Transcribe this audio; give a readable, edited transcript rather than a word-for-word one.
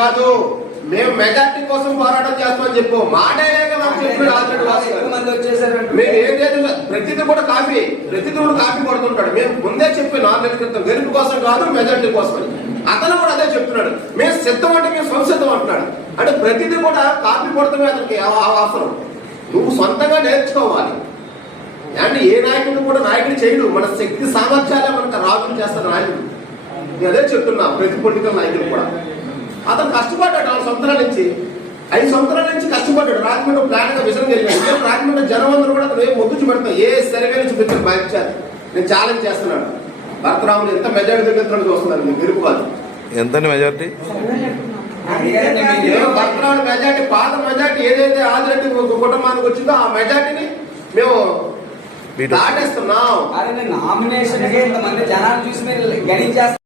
కాదు, మేము మెజార్టీ కోసం పోరాటం చేస్తామని చెప్పు. మాటేలేక మాకు చెప్పినాడు. మేము ఏదైతే ప్రతిదీ కూడా కాపీ కొడుతుంటాడు. మేము ముందే చెప్పి 4 నెలల క్రితం గెలుపు కోసం కాదు, మెజార్టీ కోసం. అతను కూడా అదే చెప్తున్నాడు. మేము సిద్ధం అంటే మేము సంసిద్ధం అంటున్నాడు. అంటే ప్రతిదీ కూడా కాపీ కొడతామే అతనికి అవసరం. నువ్వు సొంతంగా నేర్చుకోవాలి. అంటే ఏ నాయకుడు కూడా నాయకుడు చేయడు. మన శక్తి సామర్థ్యాలే మనకు రాజులు చేస్తారు నాయకుడు. నేను అదే చెప్తున్నా ప్రతి పొలిటికల్ నాయకుడు కూడా. అతను కష్టపడ్డాడు 4 సంవత్సరాల నుంచి, 5 సంవత్సరాల నుంచి కష్టపడ్డాడు. రాజమండ్రి ప్లాన్ గా విషయం జరిగింది. రాజమండ్రి జనం అందరూ కూడా అతను మొగ్గు చూపెడతాం. ఏ సరిగా నుంచి మీరు బయటచారు. నేను ఛాలెంజ్ చేస్తున్నాడు. భరతరాములు ఎంత మెజార్టీ దగ్గర చూస్తున్నారు. మీకు గెలుపు కాదు. ఎంత మెజార్టీ? భరతరాముడు మెజార్టీ, పాత మెజార్టీ ఏదైతే ఆదిరెడ్డి కుటుంబానికి వచ్చిందో ఆ మెజార్టీని మేము దాటేస్తున్నాం. నామినేషన్ జనాలు చూసి మీరు గణించేస్తారు.